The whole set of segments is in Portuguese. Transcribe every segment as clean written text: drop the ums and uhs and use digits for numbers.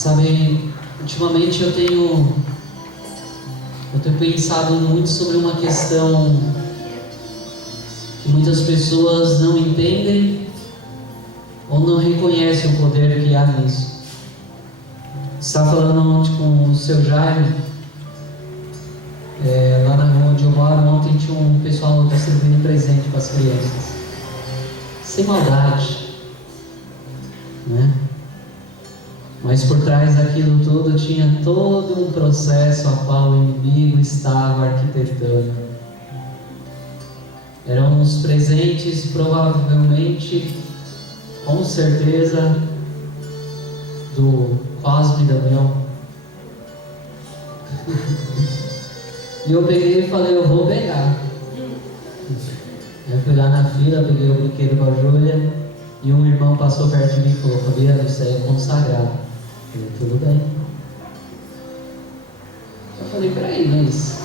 Sabe, ultimamente eu tenho pensado muito sobre uma questão que muitas pessoas não entendem ou não reconhecem o poder que há nisso. Estava falando ontem com o seu Jaime, lá na rua onde eu moro. Ontem tinha um pessoal distribuindo presente para as crianças, sem maldade, né? Mas por trás daquilo tudo tinha todo um processo a qual o inimigo estava arquitetando. Eram uns presentes, provavelmente, com certeza, do Cosme e Damião. E eu peguei e falei, eu vou pegar. Eu fui lá na fila, peguei o brinquedo com a Júlia, e um irmão passou perto de mim e falou, Fabiano, isso aí é consagrado. Eu falei, tudo bem. Eu falei, peraí, mas...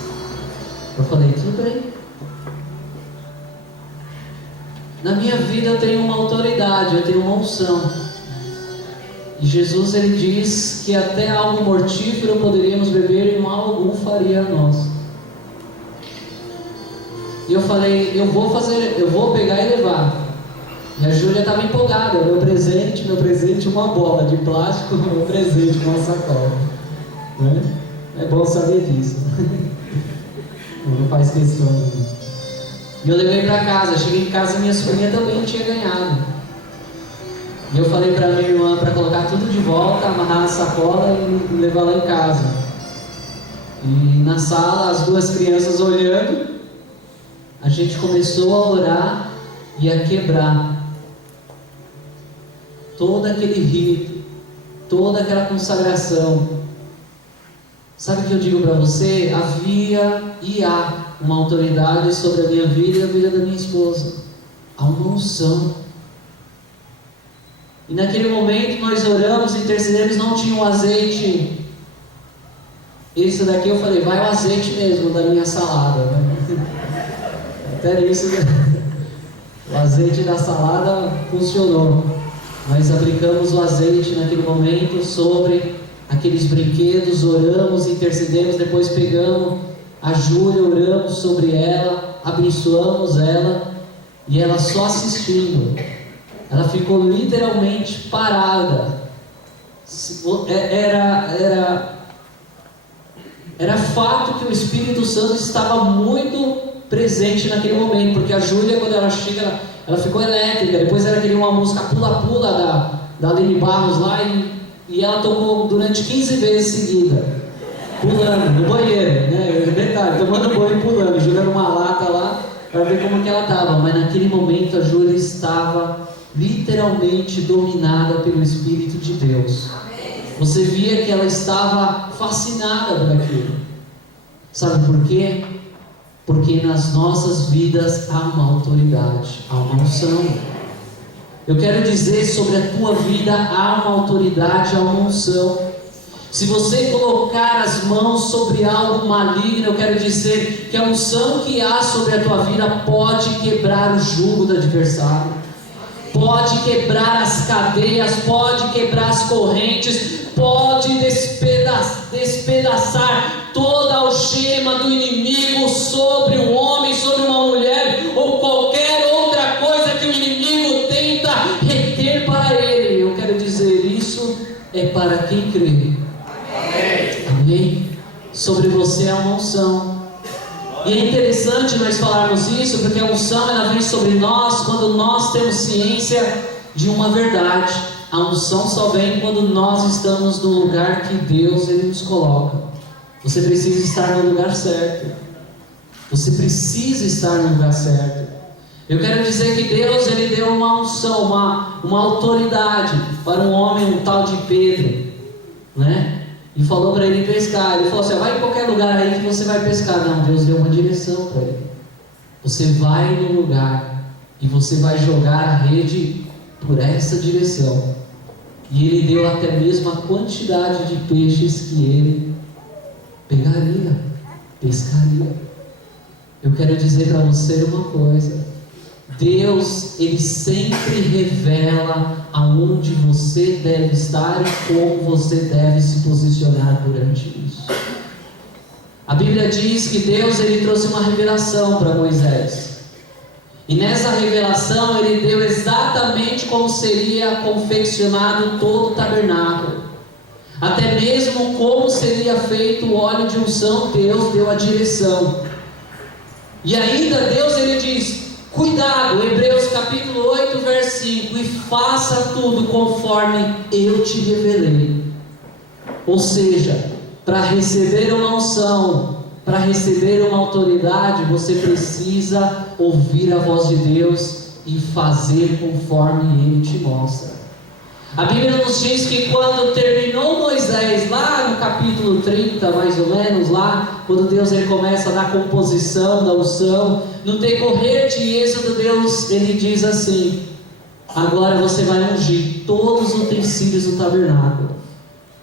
Eu falei, tudo bem. Na minha vida eu tenho uma autoridade, eu tenho uma unção. E Jesus, ele diz que até algo mortífero poderíamos beber e mal algum faria a nós. E eu falei, eu vou pegar e levar. E a Júlia estava empolgada, meu presente, uma bola de plástico, meu presente, uma sacola. Né? É bom saber disso. Não faz questão. E eu levei para casa, cheguei em casa e minha sobrinha também tinha ganhado. E eu falei para minha irmã para colocar tudo de volta, amarrar na sacola e levar lá em casa. E na sala, as duas crianças olhando, a gente começou a orar e a quebrar todo aquele rito, toda aquela consagração. Sabe o que eu digo para você? Havia e há uma autoridade sobre a minha vida e a vida da minha esposa. Há uma unção. E naquele momento nós oramos, intercedemos, não tinha um azeite. Esse daqui eu falei, vai o azeite mesmo da minha salada. Até nisso, o azeite da salada funcionou. Nós aplicamos o azeite naquele momento sobre aqueles brinquedos, oramos, intercedemos, depois pegamos a Júlia, oramos sobre ela, abençoamos ela, e ela só assistindo. Ela ficou literalmente parada. Era fato que o Espírito Santo estava muito presente naquele momento, porque a Júlia, quando ela chega, ela ficou elétrica. Depois ela queria uma música pula-pula da Aline Barros lá, e ela tocou durante 15 vezes seguida, pulando no banheiro, né? Detalhe, tomando banho e pulando, jogando uma lata lá para ver como que ela estava. Mas naquele momento a Júlia estava literalmente dominada pelo Espírito de Deus. Você via que ela estava fascinada por aquilo. Sabe por quê? Porque nas nossas vidas há uma autoridade, há uma unção. Eu quero dizer, sobre a tua vida há uma autoridade, há uma unção. Se você colocar as mãos sobre algo maligno, eu quero dizer que a unção que há sobre a tua vida pode quebrar o jugo do adversário, pode quebrar as cadeias, pode quebrar as correntes, pode despedaçar toda a algema do inimigo sobre um homem, sobre uma mulher ou qualquer outra coisa que o inimigo tenta reter para ele. Eu quero dizer, isso é para quem crê. Amém? Sobre você é uma unção. E é interessante nós falarmos isso, porque a unção ela vem sobre nós quando nós temos ciência de uma verdade. A unção só vem quando nós estamos no lugar que Deus ele nos coloca. Você precisa estar no lugar certo. Você precisa estar no lugar certo. Eu quero dizer que Deus ele deu uma unção, uma autoridade para um homem, um tal de Pedro, né? E falou para ele pescar. Ele falou assim, vai em qualquer lugar aí que você vai pescar. Não, Deus deu uma direção para ele. Você vai no lugar e você vai jogar a rede por essa direção. E ele deu até mesmo a quantidade de peixes que ele pescaria. Eu quero dizer para você uma coisa. Deus, Ele sempre revela aonde você deve estar e como você deve se posicionar durante isso. A Bíblia diz que Deus, Ele trouxe uma revelação para Moisés. E nessa revelação Ele deu exatamente como seria confeccionado todo o tabernáculo. Até mesmo como seria feito o óleo de unção, Deus deu a direção. E ainda Deus, Ele diz: cuidado, Hebreus capítulo 8, verso 5, e faça tudo conforme eu te revelei. Ou seja, para receber uma unção, para receber uma autoridade, você precisa ouvir a voz de Deus e fazer conforme Ele te mostra. A Bíblia nos diz que quando terminou Moisés, lá no capítulo 30, mais ou menos, lá, quando Deus ele começa a dar composição da unção, no decorrer de Êxodo, Deus ele diz assim: agora você vai ungir todos os utensílios do tabernáculo.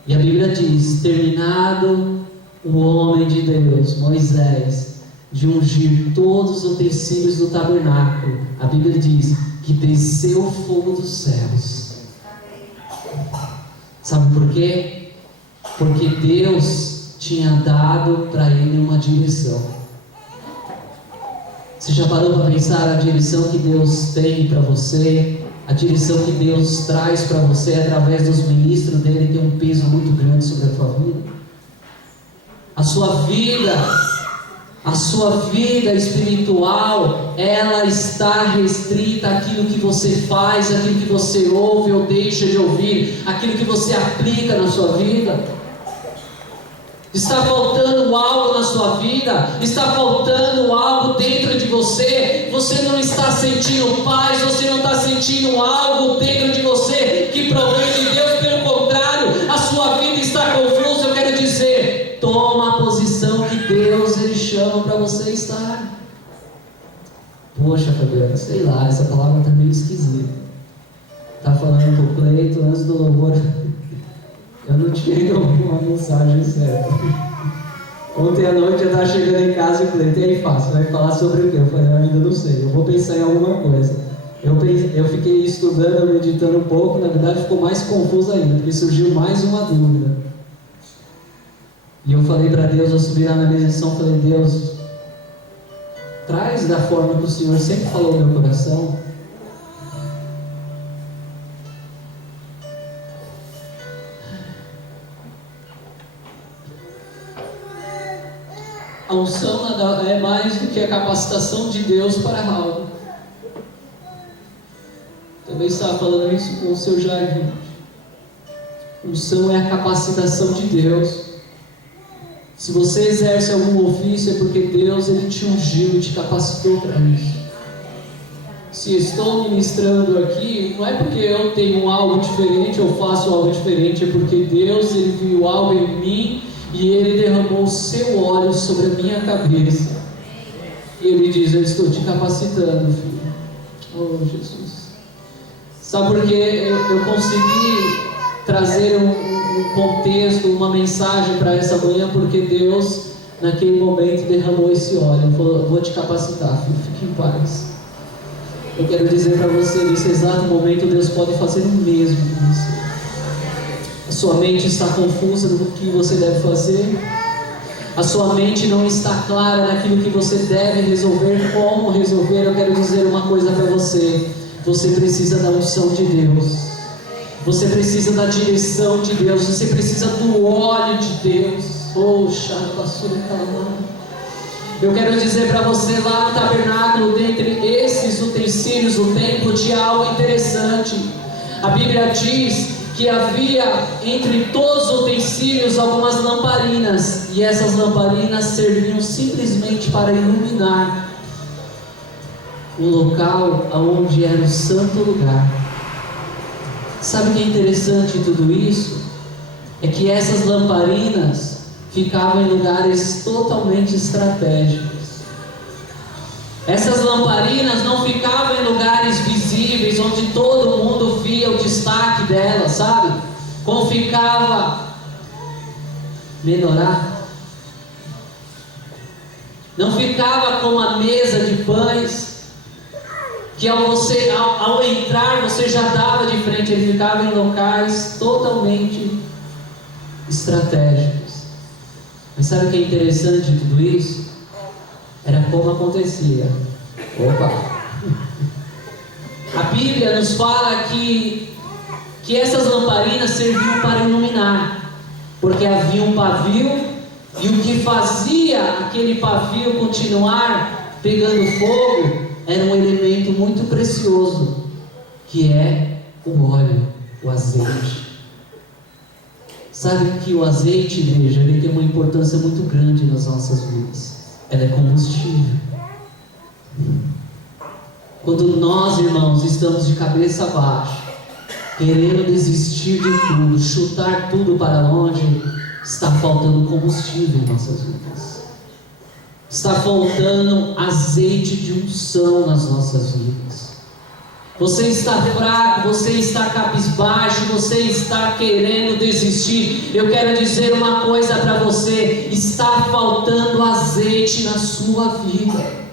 E a Bíblia diz: terminado o homem de Deus, Moisés, de ungir todos os utensílios do tabernáculo, a Bíblia diz que desceu o fogo dos céus. Sabe por quê? Porque Deus tinha dado para ele uma direção. Você já parou para pensar a direção que Deus tem para você? A direção que Deus traz para você através dos ministros dele tem um peso muito grande sobre a tua vida. A sua vida espiritual, ela está restrita àquilo que você faz, àquilo que você ouve ou deixa de ouvir, àquilo que você aplica na sua vida. Está faltando algo na sua vida, está faltando algo dentro de você, você não está sentindo paz, você não está sentindo algo dentro de você que provém de Deus, pelo contrário, a sua vida está confusa. Eu quero dizer, toma a posição que Deus ele chama para você estar. Poxa, Fabiana, sei lá, essa palavra está meio esquisita. Está falando com o Cleito antes do louvor. Eu não tinha ainda ouvido uma mensagem certa. Ontem à noite eu estava chegando em casa e o Cleito, e aí, Fácil, vai falar sobre o quê? Eu falei, eu ainda não sei, eu vou pensar em alguma coisa. Eu fiquei estudando, meditando um pouco, na verdade ficou mais confuso ainda, porque surgiu mais uma dúvida. E eu falei para Deus, eu subi lá na mesa de som, falei: Deus, traz da forma que o Senhor sempre falou no meu coração. A unção nada é mais do que a capacitação de Deus para algo. Também estava falando isso com o seu Jair. Unção é a capacitação de Deus. Se você exerce algum ofício, é porque Deus ele te ungiu e te capacitou para isso. Se estou ministrando aqui, não é porque eu tenho algo diferente, eu faço algo diferente, é porque Deus ele viu algo em mim e Ele derramou o seu óleo sobre a minha cabeça. E Ele diz: eu estou te capacitando, filho. Oh, Jesus. Sabe por que eu consegui trazer um contexto, uma mensagem para essa manhã? Porque Deus, naquele momento, derramou esse óleo. Ele falou: eu vou te capacitar, filho, fique em paz. Eu quero dizer para você, nesse exato momento, Deus pode fazer o mesmo com você. A sua mente está confusa do que você deve fazer. A sua mente não está clara naquilo que você deve resolver, como resolver. Eu quero dizer uma coisa para você. Você precisa da unção de Deus. Você precisa da direção de Deus. Você precisa do óleo de Deus. Oh, Xarabasura Calamã. Eu quero dizer para você, lá no tabernáculo, dentre esses utensílios do templo, tinha algo interessante. A Bíblia diz que havia entre todos os utensílios algumas lamparinas, e essas lamparinas serviam simplesmente para iluminar o local onde era o santo lugar. Sabe o que é interessante em tudo isso? É que essas lamparinas ficavam em lugares totalmente estratégicos. Essas lamparinas não ficavam em lugares visíveis, onde todo mundo via o destaque delas, sabe? Como ficava Menorá. Não ficava como a mesa de pães, que ao entrar você já dava de frente, ele ficava em locais totalmente estratégicos. Mas sabe o que é interessante de tudo isso? Era como acontecia. A Bíblia nos fala que essas lamparinas serviam para iluminar, porque havia um pavio, e o que fazia aquele pavio continuar pegando fogo era um elemento muito precioso, que é o óleo, o azeite. Sabe que o azeite, igreja, ele tem uma importância muito grande nas nossas vidas. Ela é combustível. Quando nós, irmãos, estamos de cabeça baixa, querendo desistir de tudo, chutar tudo para longe, está faltando combustível em nossas vidas. Está faltando azeite de unção nas nossas vidas. Você está fraco, você está cabisbaixo, você está querendo desistir. Eu quero dizer uma coisa para você: está faltando azeite na sua vida.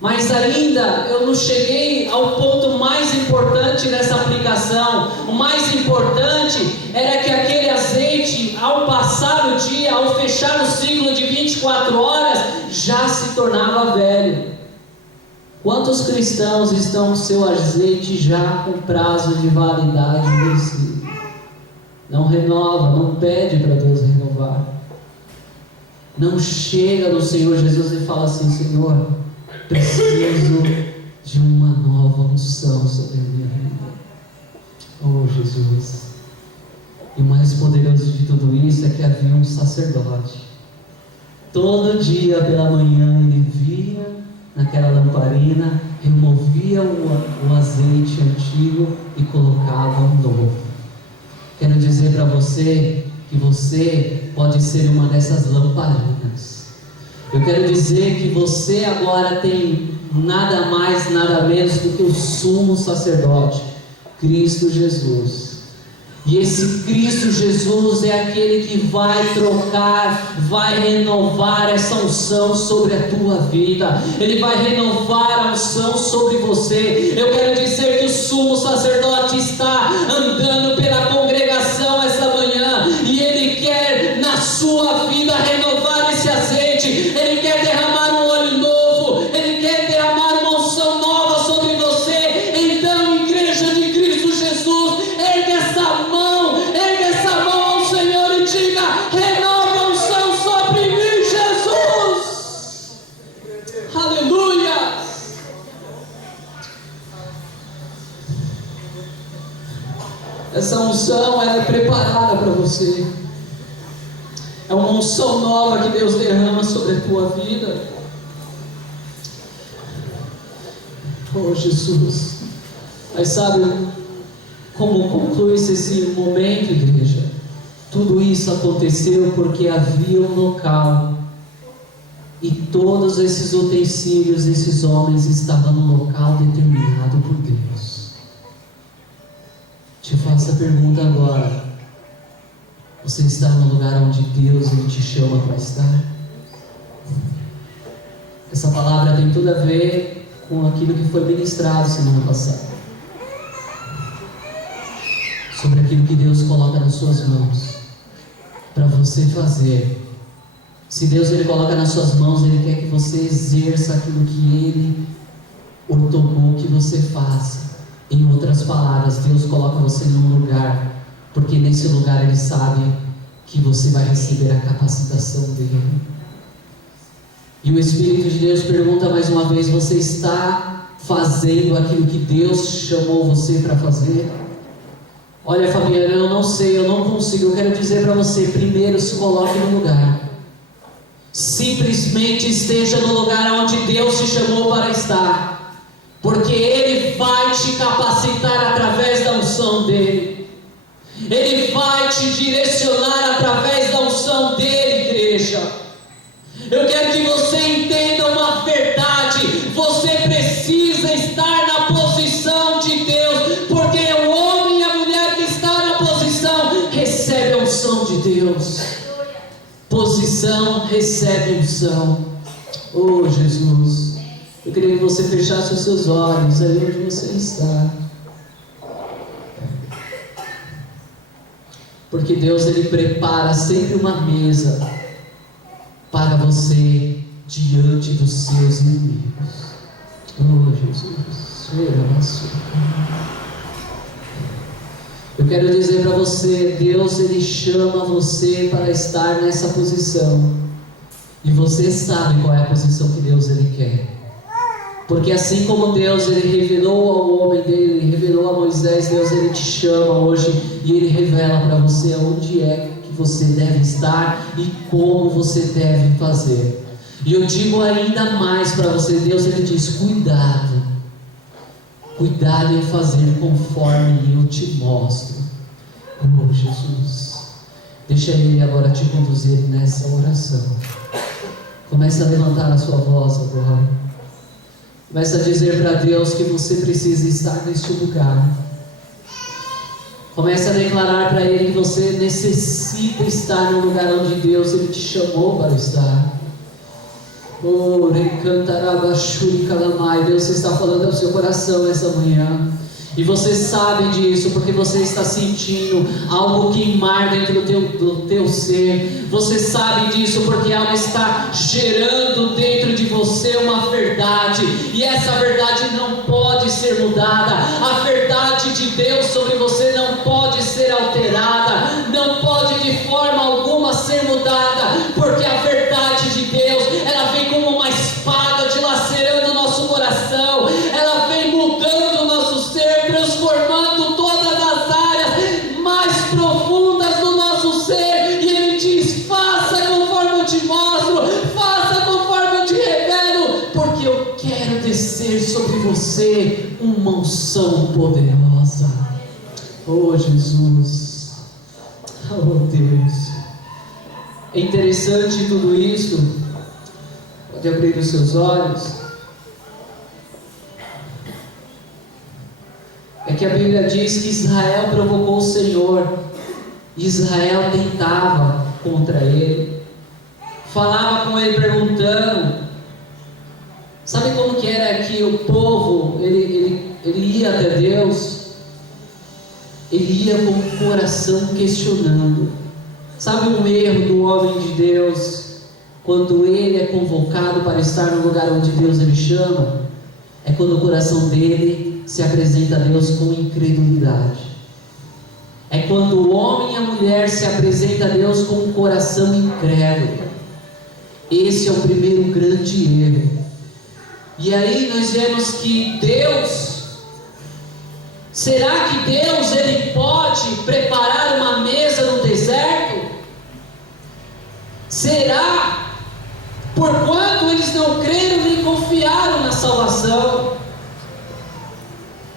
Mas ainda eu não cheguei ao ponto mais importante dessa aplicação. O mais importante era que aquele azeite, ao passar o dia, ao fechar o ciclo de 24 horas, já se tornava velho. Quantos cristãos estão com seu azeite já com prazo de validade vencido? Não renova, não pede para Deus renovar. Não chega no Senhor Jesus e fala assim: Senhor, preciso de uma nova unção sobre a minha vida. Oh Jesus! E o mais poderoso de tudo isso é que havia um sacerdote. Todo dia pela manhã ele via naquela lamparina, removia o azeite antigo e colocava um novo. Quero dizer para você que você pode ser uma dessas lamparinas. Eu quero dizer que você agora tem nada mais, nada menos do que o sumo sacerdote, Cristo Jesus. E esse Cristo Jesus é aquele que vai trocar, vai renovar essa unção sobre a tua vida. Ele vai renovar a unção sobre você. Eu quero dizer que o sumo sacerdote está andando pela congregação essa manhã, e ele quer na sua vida renovar esse azeite. Ele quer derramar um óleo novo, ele quer derramar uma unção nova sobre você. Então, igreja de Cristo Jesus, ergue essa mão ao Senhor e diga: renova a unção sobre mim, Jesus. Aleluia. Essa unção, ela é preparada para você. É uma unção nova que Deus derrama sobre a tua vida. Oh Jesus. Mas sabe como conclui-se esse momento, igreja? Tudo isso aconteceu porque havia um local, e todos esses utensílios, esses homens estavam no local determinado por Deus. Te faço a pergunta agora: você está no lugar onde Deus ele te chama para estar? Essa palavra tem tudo a ver com aquilo que foi ministrado semana passada, sobre aquilo que Deus coloca nas suas mãos para você fazer. Se Deus ele coloca nas suas mãos, Ele quer que você exerça aquilo que Ele ordenou que você faça. Em outras palavras, Deus coloca você num lugar, porque nesse lugar Ele sabe que você vai receber a capacitação dEle. E o Espírito de Deus pergunta mais uma vez: você está fazendo aquilo que Deus chamou você para fazer? Olha, Fabiana, eu não sei, eu não consigo. Eu quero dizer para você: primeiro se coloque no lugar. Simplesmente esteja no lugar onde Deus te chamou para estar, porque Ele vai te capacitar através da unção dEle. Ele vai te direcionar através da unção dEle, igreja. Eu quero que você entenda uma verdade: você precisa estar na posição de Deus, porque o homem e a mulher que está na posição recebe a unção de Deus. Posição recebe unção. Oh Jesus, Eu queria que você fechasse os seus olhos aí onde você está. Porque Deus, Ele prepara sempre uma mesa para você diante dos seus inimigos. Oh, Jesus. Eu quero dizer para você, Deus, Ele chama você para estar nessa posição. E você sabe qual é a posição que Deus, Ele quer. Porque assim como Deus, Ele revelou ao homem dele, Ele revelou a Moisés, Deus, Ele te chama hoje e Ele revela para você onde é que você deve estar e como você deve fazer. E eu digo ainda mais para você, Deus, Ele diz, cuidado em fazer conforme eu te mostro. Oh, Jesus, deixa Ele agora te conduzir nessa oração. Comece a levantar a sua voz agora. Comece a dizer para Deus que você precisa estar neste lugar. Comece a declarar para Ele que você necessita estar no lugar onde Deus, Ele te chamou para estar. Oh, Deus está falando ao seu coração essa manhã. E você sabe disso, porque você está sentindo algo queimar dentro do teu ser. Você sabe disso, porque algo está gerando dentro de você uma verdade. E essa verdade não pode ser mudada. A verdade de Deus sobre você não pode ser alterada. Não pode de forma alguma ser mudada. Porque a verdade de Deus, ela vem como uma espada dilacerando o nosso coração. Ela vem mudando o nosso ser, transformando todas as áreas mais profundas do nosso ser. E Ele diz, faça conforme eu te mostro, faça conforme eu te revelo, porque eu quero descer sobre você uma unção poderosa. Oh, Jesus, oh Deus. É interessante tudo isso. Pode abrir os seus olhos. É que a Bíblia diz que Israel provocou o Senhor. Israel tentava contra Ele, falava com Ele perguntando. Sabe como que era que o povo, ele ia até Deus? Ele ia com o coração questionando. Sabe um erro do homem de Deus, quando ele é convocado para estar no lugar onde Deus ele chama? É quando o coração dele se apresenta a Deus com incredulidade. É quando o homem e a mulher se apresentam a Deus com um coração incrédulo. Esse é o primeiro grande erro. E aí nós vemos que Deus, será que Deus ele pode preparar uma mesa no deserto? Será? Porquanto eles não creram nem confiaram na salvação.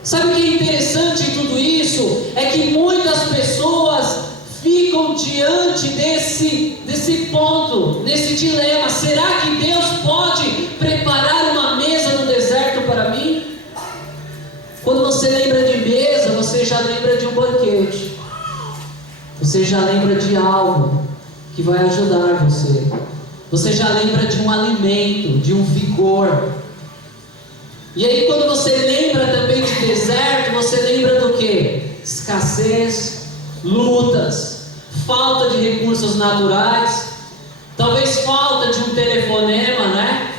Sabe o que é interessante em tudo isso? É que muitas pessoas ficam diante desse ponto, desse dilema. Será que Deus pode preparar uma mesa no deserto para mim? Quando você lembra de mesa, você já lembra de um banquete. Você já lembra de algo que vai ajudar você. Você já lembra de um alimento, de um vigor. E aí quando você lembra também de deserto, você lembra do quê? Escassez, lutas, falta de recursos naturais, talvez falta de um telefonema, né?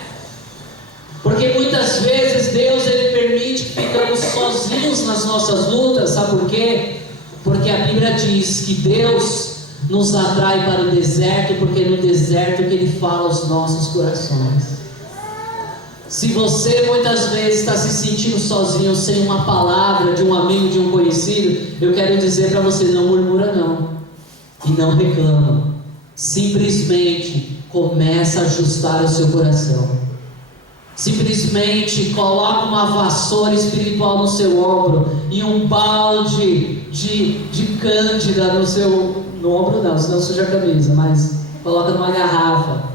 Porque muitas vezes Deus ele permite que ficamos sozinhos nas nossas lutas, sabe por quê? Porque a Bíblia diz que Deus nos atrai para o deserto, porque é no deserto que Ele fala aos nossos corações. Se você muitas vezes está se sentindo sozinho, sem uma palavra de um amigo, de um conhecido, eu quero dizer para você, não murmura não, e não reclama. Simplesmente começa a ajustar o seu coração. Simplesmente coloca uma vassoura espiritual no seu ombro e um balde de cândida no ombro não, senão suja a camisa, mas coloca numa garrafa.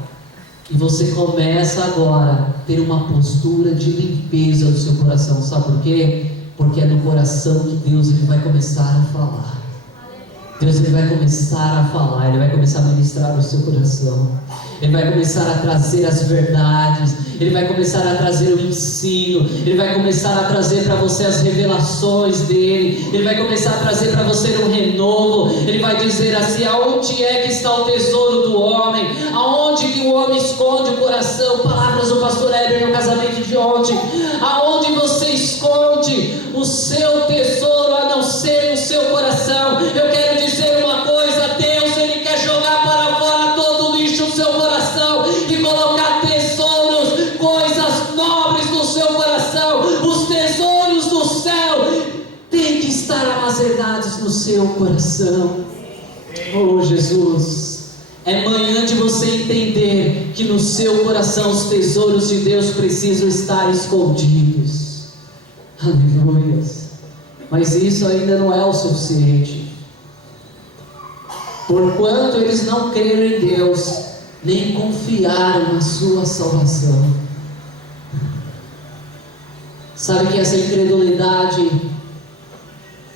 E você começa agora a ter uma postura de limpeza do seu coração. Sabe por quê? Porque é no coração que Deus ele vai começar a falar. Deus ele vai começar a falar, Ele vai começar a ministrar o seu coração. Ele vai começar a trazer as verdades. Ele vai começar a trazer o ensino, Ele vai começar a trazer para você as revelações dEle, Ele vai começar a trazer para você um renovo. Ele vai dizer assim: aonde é que está o tesouro do homem? Aonde que o homem esconde o coração? Palavras do pastor Heber no casamento de ontem. Aonde você esconde o seu tesouro, a não ser no seu coração? Eu quero dizer uma coisa: Deus, Ele quer jogar para fora todo o lixo do seu coração e colocar tesouros, coisas nobres no seu coração. Os tesouros do céu têm que estar armazenados no seu coração. Oh Jesus, é manhã de você entender que no seu coração os tesouros de Deus precisam estar escondidos. Aleluia. Mas isso ainda não é o suficiente. Porquanto eles não creram em Deus, nem confiaram na sua salvação. Sabe que essa incredulidade,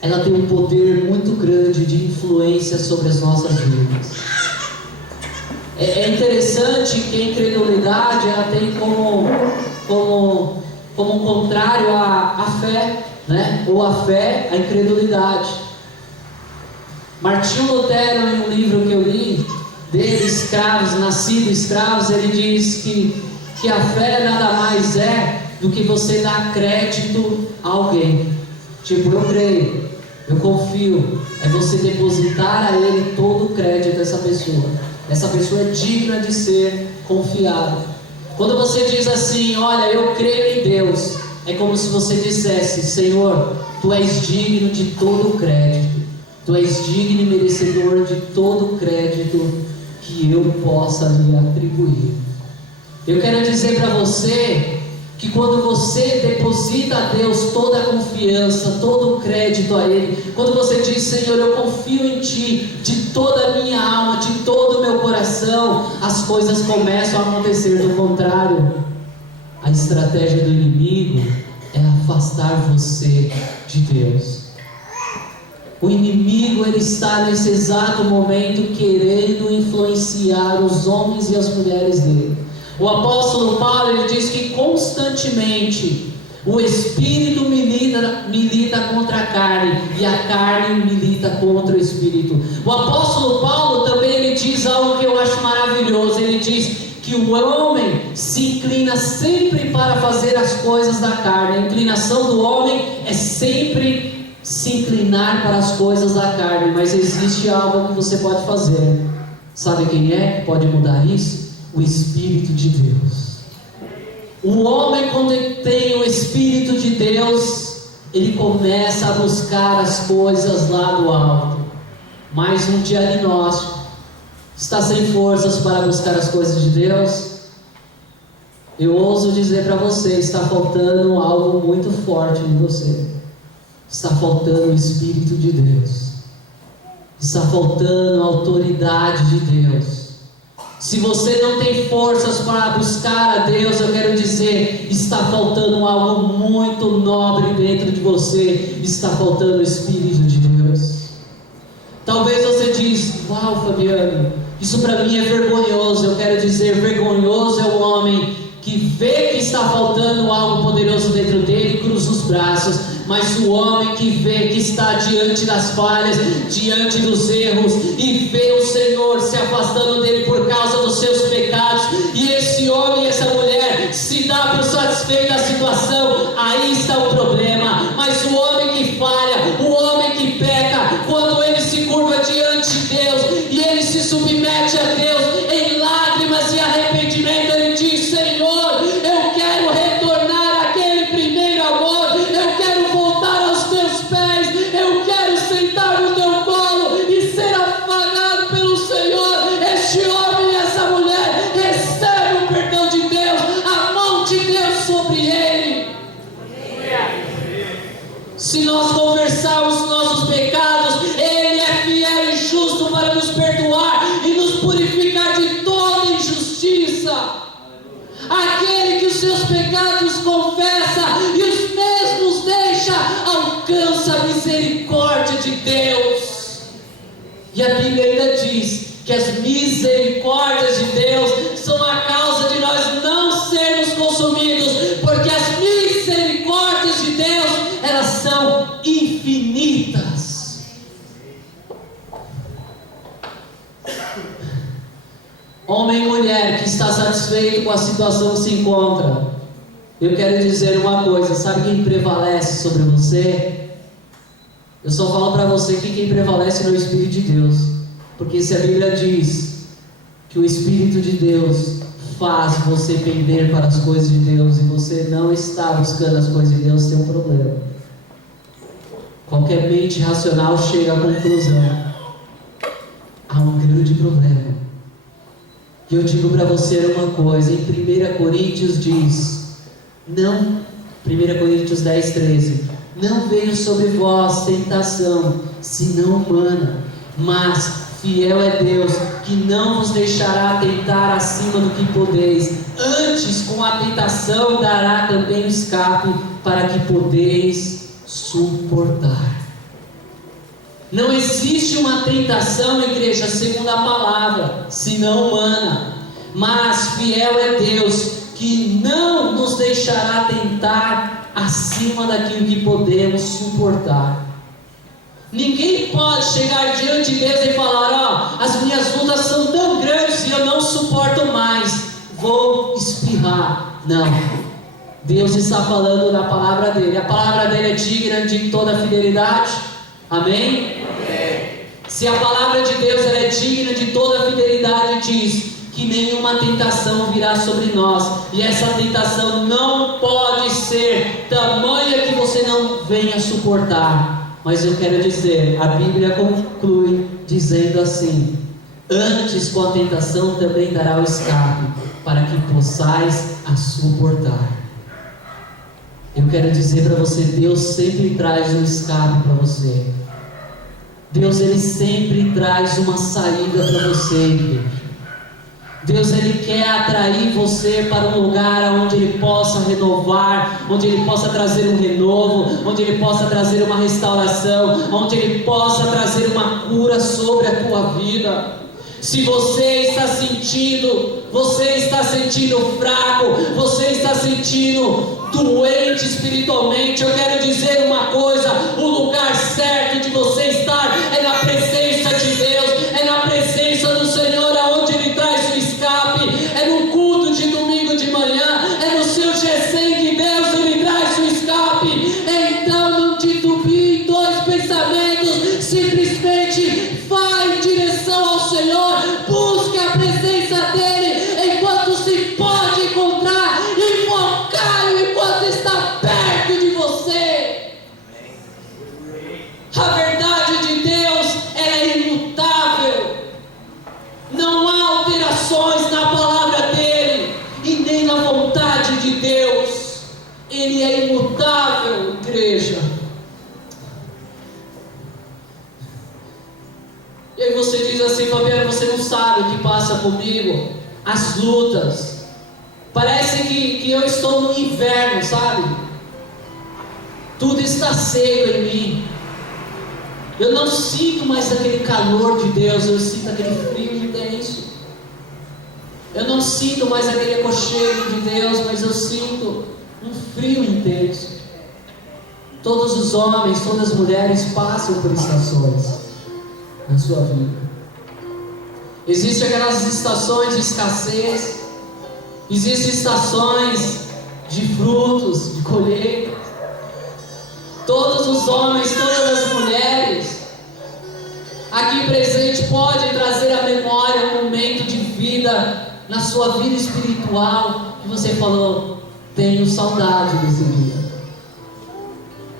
ela tem um poder muito grande de influência sobre as nossas vidas. É interessante que a incredulidade, ela tem como contrário a fé, né? Ou a fé, a incredulidade. Martinho Lutero, em um livro que eu li dele, Escravos, Nascido Escravos, ele diz que a fé nada mais é do que você dar crédito a alguém. Tipo, eu creio, eu confio. É você depositar a ele todo o crédito dessa pessoa. Essa pessoa é digna de ser confiada. Quando você diz assim: olha, eu creio em Deus, é como se você dissesse: Senhor, Tu és digno de todo o crédito, Tu és digno e merecedor de todo o crédito que eu possa lhe atribuir. Eu quero dizer para você que quando você deposita a Deus toda a confiança, todo o crédito a Ele, quando você diz: Senhor, eu confio em Ti de toda a minha alma, de todo o meu coração, as coisas começam a acontecer. Do contrário, a estratégia do inimigo é afastar você de Deus. O inimigo, ele está nesse exato momento querendo influenciar os homens e as mulheres dele. O apóstolo Paulo, ele diz que constantemente o Espírito milita contra a carne, e a carne milita contra o Espírito. O apóstolo Paulo também, ele diz algo que eu acho maravilhoso. Ele diz que o homem se inclina sempre para fazer as coisas da carne. A inclinação do homem é sempre se inclinar para as coisas da carne, mas existe algo que você pode fazer. Sabe quem é que pode mudar isso? O Espírito de Deus. O homem, quando tem o Espírito de Deus, ele começa a buscar as coisas lá do alto. Mais um diagnóstico: está sem forças para buscar as coisas de Deus? Eu ouso dizer para você: está faltando algo muito forte em você. Está faltando o Espírito de Deus. Está faltando a autoridade de Deus. Se você não tem forças para buscar a Deus, eu quero dizer, está faltando algo muito nobre dentro de você. Está faltando o Espírito de Deus. Talvez você diz: uau, Fabiano, isso para mim é vergonhoso. Eu quero dizer, vergonhoso é o homem que vê que está faltando algo poderoso dentro dele e cruza os braços. Mas o homem que vê que está diante das falhas, diante dos erros, e vê o Senhor se afastando dele por causa dos seus pecados, e esse homem e essa mulher se dá por satisfeito da situação, aí está o problema. Mas o homem que falha, o homem que peca, quando ele se curva diante de Deus e ele se submete a Deus em lágrimas e arrependimento, ele diz: Senhor, eu quero retornar àquele primeiro amor, eu quero voltar aos teus pés, eu quero sentar no teu colo e ser afagado pelo Senhor. Este homem e essa mulher recebem o perdão de Deus, a mão de Deus sobre ele. Se nós confessarmos nossos pecados, Ele é fiel e justo para nos perdoar e nos purificar de toda injustiça. Aquele que os seus pecados confessa e os mesmos deixa, alcança a misericórdia de Deus. E a Bíblia ainda diz que as misericórdias de Deus são a causa de nós não sermos consumidos insatisfeito com a situação que se encontra, eu quero dizer uma coisa: sabe quem prevalece sobre você? Eu só falo para você que quem prevalece é o Espírito de Deus, porque se a Bíblia diz que o Espírito de Deus faz você pender para as coisas de Deus e você não está buscando as coisas de Deus, tem um problema. Qualquer mente racional chega à conclusão: há um grande problema. E eu digo para você uma coisa, em 1 Coríntios diz, 1 Coríntios 10, 13, não veio sobre vós tentação, senão humana, mas fiel é Deus, que não vos deixará tentar acima do que podeis, antes com a tentação dará também o escape, para que podeis suportar. Não existe uma tentação, igreja, segundo a palavra, senão humana, mas fiel é Deus, que não nos deixará tentar acima daquilo que podemos suportar. Ninguém pode chegar diante de Deus e falar: ó, as minhas lutas são tão grandes e eu não suporto mais, vou espirrar. Não, Deus está falando na palavra dele. A palavra dele é digna de toda fidelidade. Amém? Se a palavra de Deus ela é digna de toda fidelidade, diz que nenhuma tentação virá sobre nós, e essa tentação não pode ser tamanha que você não venha suportar. Mas eu quero dizer, a Bíblia conclui dizendo assim: antes com a tentação também dará o escape, para que possais a suportar. Eu quero dizer para você, Deus sempre traz um escape para você. Deus ele sempre traz uma saída para você, igreja. Deus ele quer atrair você para um lugar onde ele possa renovar, onde ele possa trazer um renovo, onde ele possa trazer uma restauração, onde ele possa trazer uma cura sobre a tua vida. Se você está sentindo fraco, você está sentindo doente espiritualmente, eu quero dizer uma coisa: o lugar certo de você estar é na presença de Deus, é na presença do Senhor, aonde Ele traz o escape, é no culto de domingo de manhã, é no seu GC de Deus, Ele traz o escape. Então não titubie em dois pensamentos, simplesmente vai em direção ao Senhor, busque a presença dEle enquanto se pode encontrar, invocá-lo enquanto está perto de você. A verdade de Deus é imutável, não há alterações na palavra dEle e nem na vontade de Deus. Ele é imutável, igreja. E aí você diz assim: Fabiano, você não sabe o que passa comigo, as lutas. Parece que eu estou no inverno, sabe? Tudo está seco em mim. Eu não sinto mais aquele calor de Deus, eu sinto aquele frio intenso. Eu não sinto mais aquele aconchego de Deus, mas eu sinto um frio intenso. Todos os homens, todas as mulheres passam por estações na sua vida. Existem aquelas estações de escassez, existem estações de frutos, de colheita. Todos os homens, todas as mulheres aqui presente podem trazer à memória um momento de vida na sua vida espiritual que você falou: tenho saudade desse dia.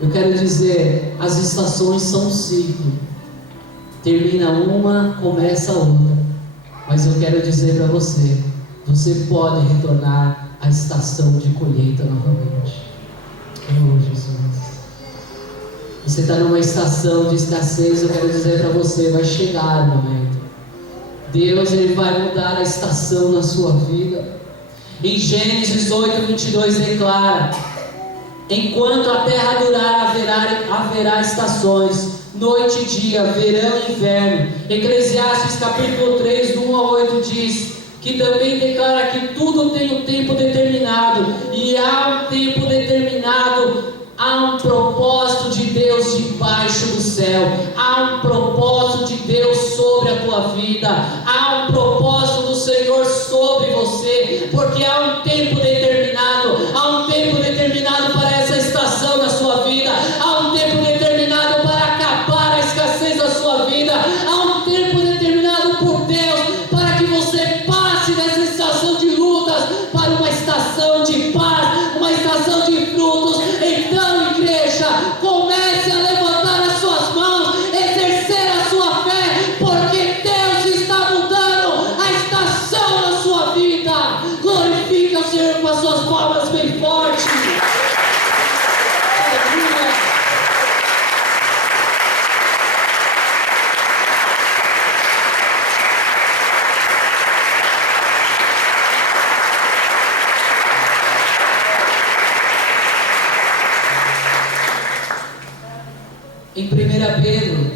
Eu quero dizer, as estações são um ciclo. Termina uma, começa a outra. Mas eu quero dizer para você, você pode retornar à estação de colheita novamente. Oh, Jesus. Você está numa estação de escassez, eu quero dizer para você, vai chegar o momento. Deus ele vai mudar a estação na sua vida. Em Gênesis 8, 22 declara: enquanto a terra durar, haverá estações, noite e dia, verão e inverno. Eclesiastes capítulo 3, do 1 ao 8 diz que também declara que tudo tem um tempo determinado, e há um tempo determinado, há um propósito de Deus debaixo do céu, há um propósito de Deus sobre a tua vida, há um propósito do Senhor sobre você, porque Em 1 Pedro,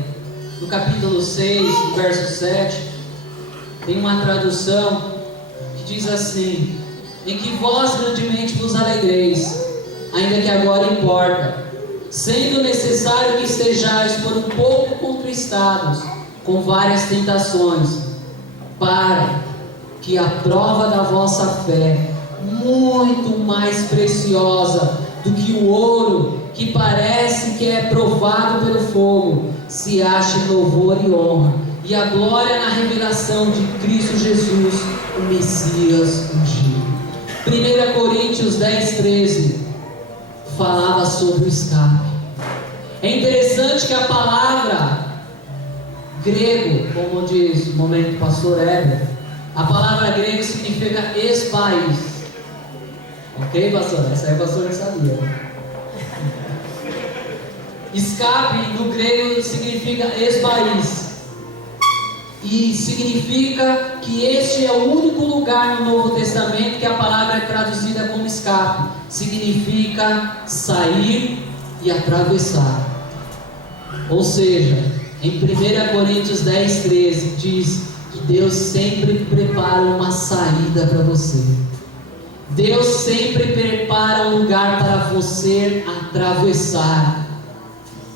no capítulo 6, no verso 7, tem uma tradução que diz assim: em que vós grandemente vos alegreis, ainda que agora importa, sendo necessário que estejais por um pouco contristados, com várias tentações, para que a prova da vossa fé, muito mais preciosa do que o ouro, que parece que é provado pelo fogo, se ache louvor e honra, e a glória na revelação de Cristo Jesus, o Messias ungido. 1 Coríntios 10:13 falava sobre o escape. É interessante que a palavra grego, como diz o momento pastor Heber, a palavra grego significa esbais. Ok, pastor? Essa aí o pastor não sabia. Escape no grego significa esbais, e significa que este é o único lugar no Novo Testamento que a palavra é traduzida como escape. Significa sair e atravessar. Ou seja, em 1 Coríntios 10:13 diz que Deus sempre prepara uma saída para você. Deus sempre prepara um lugar para você atravessar,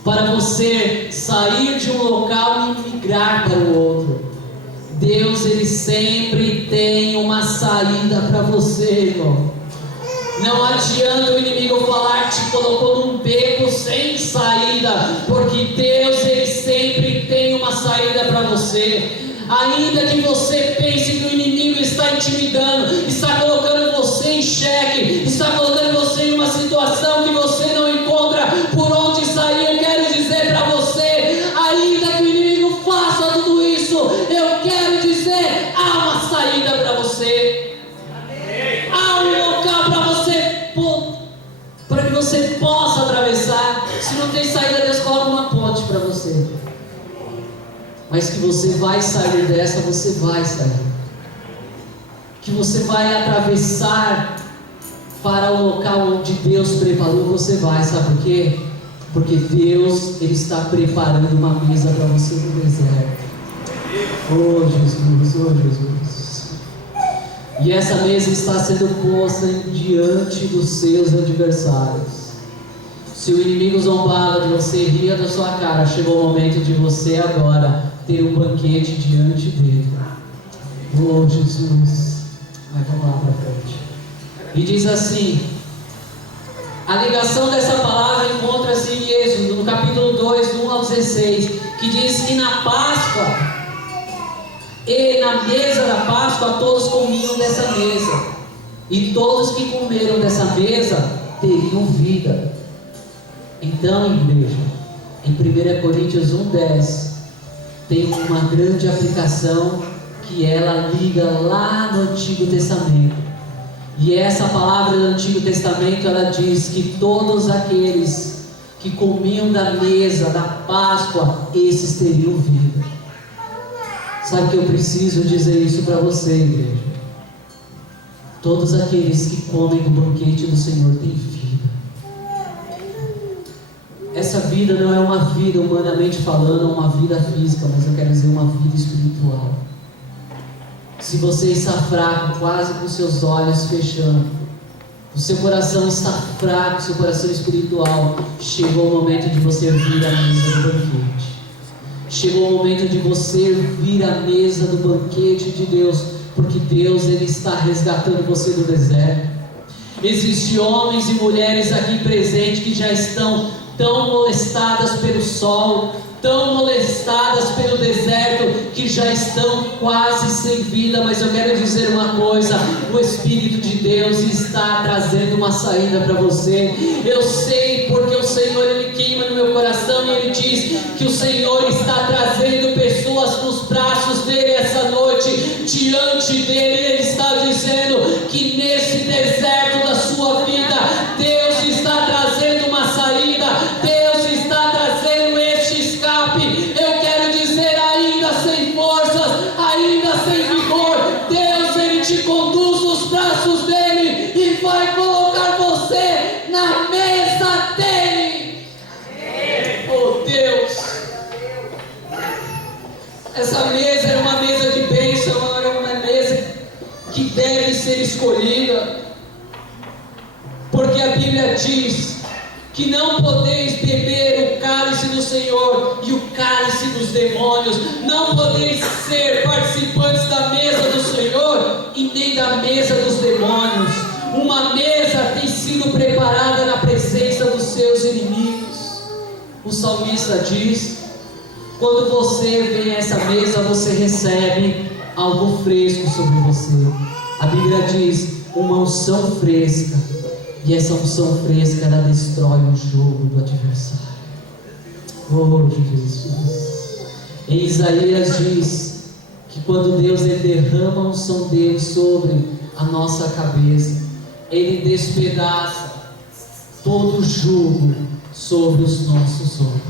para você sair de um local e migrar para o outro. Deus, Ele sempre tem uma saída para você, irmão. Não adianta o inimigo falar que te colocou num beco sem saída, porque Deus, Ele sempre tem uma saída para você. Ainda que você pense que o inimigo está intimidando, está colocando você em xeque, está colocando você em uma situação que você não encontra por onde sair, eu quero dizer para você, ainda que o inimigo faça tudo isso, eu quero dizer, há uma saída para você. Há um local para você, para que você possa atravessar. Se não tem saída, Deus coloca uma ponte para você. Mas que você vai sair dessa, você vai sair. Que você vai atravessar para o local onde Deus preparou, você vai. Sabe por quê? Porque Deus, Ele está preparando uma mesa para você no deserto. Oh Jesus, oh Jesus. E essa mesa está sendo posta diante dos seus adversários. Se o inimigo zombava de você, ria da sua cara, chegou o momento de você agora ter um banquete diante dele. Oh Jesus. Mas vamos lá para frente. E diz assim: a ligação dessa palavra encontra-se em Êxodo, no capítulo 2, do 1 ao 16, que diz que na Páscoa e na mesa da Páscoa todos comiam dessa mesa, e todos que comeram dessa mesa teriam vida. Então, igreja, em 1 Coríntios 1:10 tem uma grande aplicação que ela liga lá no Antigo Testamento. E essa palavra do Antigo Testamento, ela diz que todos aqueles que comiam da mesa da Páscoa, esses teriam vida. Sabe que eu preciso dizer isso para você, igreja? Todos aqueles que comem do banquete do Senhor têm vida. Essa vida não é uma vida humanamente falando, uma vida física, mas eu quero dizer uma vida espiritual. Se você está fraco, quase com seus olhos fechando, o seu coração está fraco, seu coração espiritual, chegou o momento de você vir à mesa do banquete. Chegou o momento de você vir à mesa do banquete de Deus, porque Deus, Ele está resgatando você do deserto. Existem homens e mulheres aqui presentes que já estão tão molestadas pelo sol, tão molestadas pelo deserto, que já estão quase sem vida. Mas eu quero dizer uma coisa: o Espírito de Deus está trazendo uma saída para você. Eu sei, porque o Senhor, Ele queima no meu coração, e Ele diz que o Senhor está trazendo pessoas nos braços dEle essa noite, diante dEle. Ele está dizendo que nesse deserto da sua vida, Deus está trazendo uma saída, Deus está trazendo este escape. Eu quero dizer, ainda sem forças, ainda sem vigor, Deus, Ele te conduz nos braços dEle e vai colocar você na mesa dEle. Oh Deus, Porque a Bíblia diz que não podeis beber o cálice do Senhor e o cálice dos demônios. Não podeis ser participantes da mesa do Senhor e nem da mesa dos demônios. Uma mesa tem sido preparada na presença dos seus inimigos. O salmista diz: quando você vem a essa mesa, você recebe algo fresco sobre você. A Bíblia diz: uma unção fresca. E essa unção fresca, ela destrói o jogo do adversário. Oh Jesus! Em Isaías diz que quando Deus ele derrama a unção dele sobre a nossa cabeça, ele despedaça todo o jugo sobre os nossos ombros.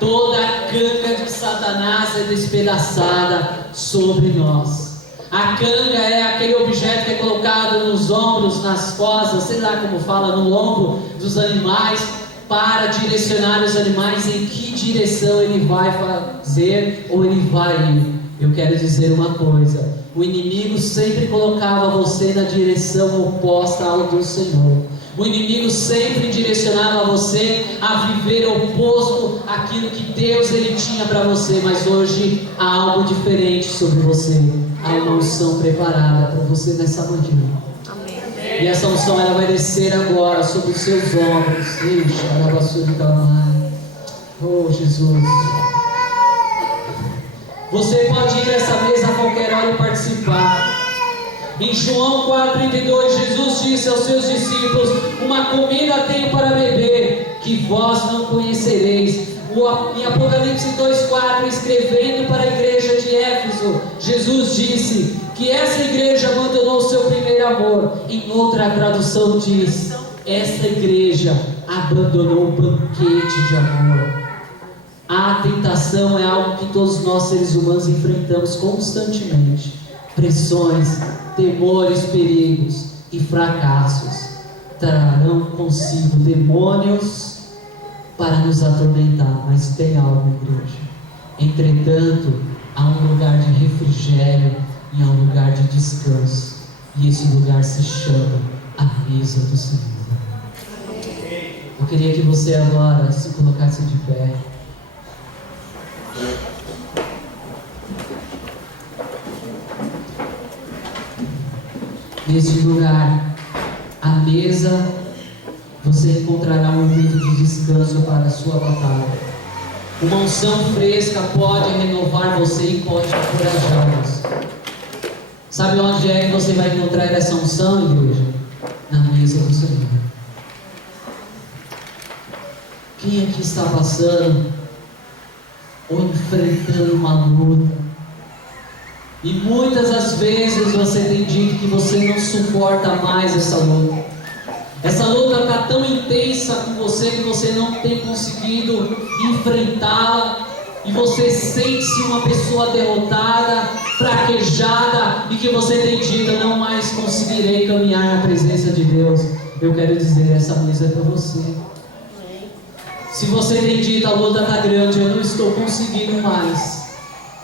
Toda a canga de Satanás é despedaçada sobre nós. A canga é aquele objeto que é colocado nos ombros, nas costas, sei lá como fala, no lombo dos animais, para direcionar os animais em que direção ele vai fazer ou ele vai ir. Eu quero dizer uma coisa: o inimigo sempre colocava você na direção oposta ao do Senhor. O inimigo sempre direcionava você a viver oposto àquilo que Deus ele tinha para você. Mas hoje há algo diferente sobre você. Há uma unção preparada para você nessa manhã. Amém. E essa unção ela vai descer agora sobre os seus ombros. Oh Jesus. Você pode ir a essa mesa a qualquer hora e participar. Em João 4,32, Jesus disse aos seus discípulos: uma comida tenho para beber, que vós não conhecereis. Em Apocalipse 2,4, escrevendo para a igreja de Éfeso, Jesus disse que essa igreja abandonou o seu primeiro amor. Em outra tradução diz: essa igreja abandonou o banquete de amor. A tentação é algo que todos nós seres humanos enfrentamos constantemente. Pressões, temores, perigos e fracassos trarão consigo demônios para nos atormentar. Mas tem algo, igreja. Entretanto, há um lugar de refrigério e há um lugar de descanso. E esse lugar se chama a mesa do Senhor. Eu queria que você agora se colocasse de pé. Neste lugar, a mesa, você encontrará um momento de descanso para a sua batalha. Uma unção fresca pode renovar você e pode encorajá-los. Sabe onde é que você vai encontrar essa unção, igreja? Na mesa do Senhor. Quem aqui está passando ou enfrentando uma luta? E muitas das vezes você tem dito que você não suporta mais essa luta. Essa luta está tão intensa com você que você não tem conseguido enfrentá-la. E você sente-se uma pessoa derrotada, fraquejada, e que você tem dito: eu não mais conseguirei caminhar na presença de Deus. Eu quero dizer, essa mesa é para você. Se você tem dito: a luta está grande, eu não estou conseguindo mais,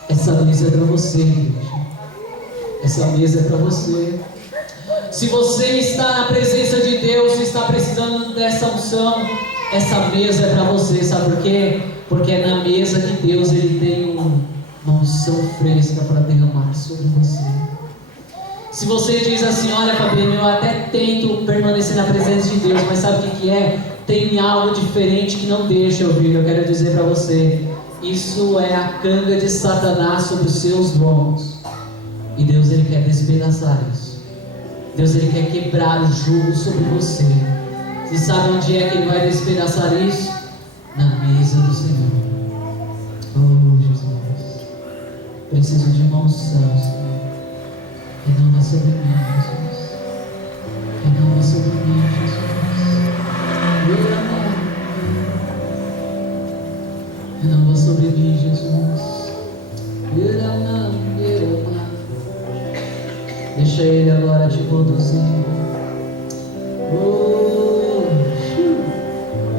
essa mesa é para você, igreja. Essa mesa é para você. Se você está na presença de Deus e está precisando dessa unção, essa mesa é para você. Sabe por quê? Porque é na mesa que Deus ele tem uma unção fresca para derramar sobre você. Se você diz assim: olha, Fabiano, eu até tento permanecer na presença de Deus, mas sabe o que é? Tem algo diferente que não deixa eu vir. Eu quero dizer para você: isso é a canga de Satanás sobre os seus lombos. E Deus ele quer despedaçar isso. Deus ele quer quebrar o jugo sobre você. E sabe onde é que ele vai despedaçar isso? Na mesa do Senhor. Oh Jesus, preciso de uma unção, Senhor. Renova sobre mim, Jesus. Renova sobre mim, Jesus. Renova sobre mim, Jesus. Deixa Ele agora te conduzir.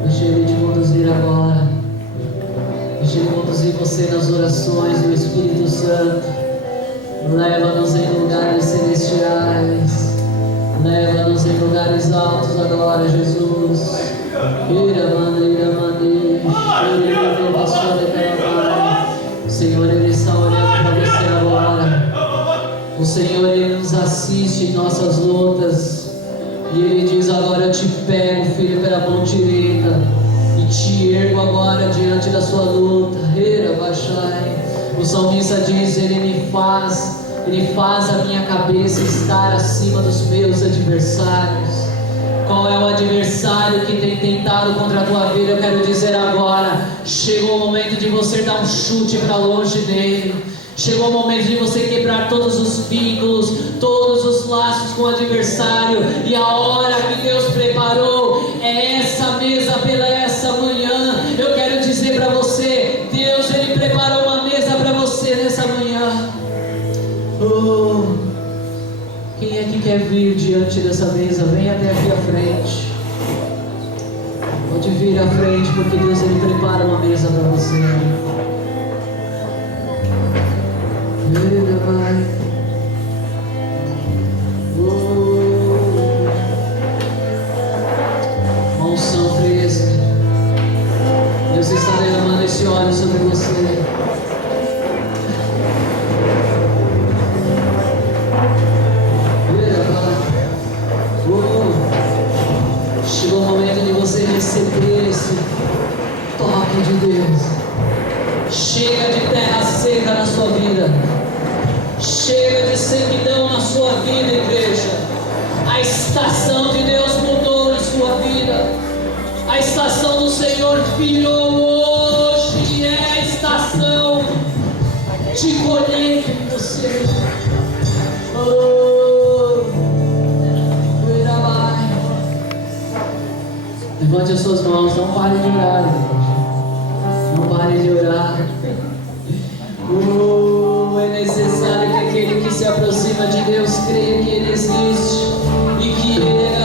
Deixa Ele te conduzir agora. Deixa Ele conduzir você nas orações do Espírito Santo. Leva-nos em lugares celestiais. Leva-nos em lugares altos agora, Jesus. O Senhor, Ele está olhando para você agora. O Senhor, Ele nos assiste em nossas lutas. E Ele diz agora: eu te pego, filho, pela mão direita e te ergo agora diante da sua luta. O salmista diz: Ele faz a minha cabeça estar acima dos meus adversários. Qual é o adversário que tem tentado contra a tua vida? Eu quero dizer agora: chegou o momento de você dar um chute para longe dele. Chegou o momento de você quebrar todos os vínculos, todos os laços com o adversário. E a hora que Deus preparou é essa mesa pela essa manhã. Eu quero dizer para você: Deus, Ele preparou uma mesa para você nessa manhã. Oh, quem é que quer vir diante dessa mesa? Vem até aqui à frente. Pode vir à frente, porque Deus, Ele prepara uma mesa para você. Ele vai. Uma unção fresca. Deus está derramando esse óleo sobre você. Chegou o momento de você receber esse toque de Deus. Chega de terra seca na sua vida. Chega de sequidão na sua vida, igreja. A estação de Deus mudou em sua vida. A estação do Senhor virou hoje. É a estação de colheita em você. Levante as suas mãos, não pare de orar, igreja. Não pare de orar. É necessário que aquele que se aproxima de Deus creia que Ele existe e que Ele é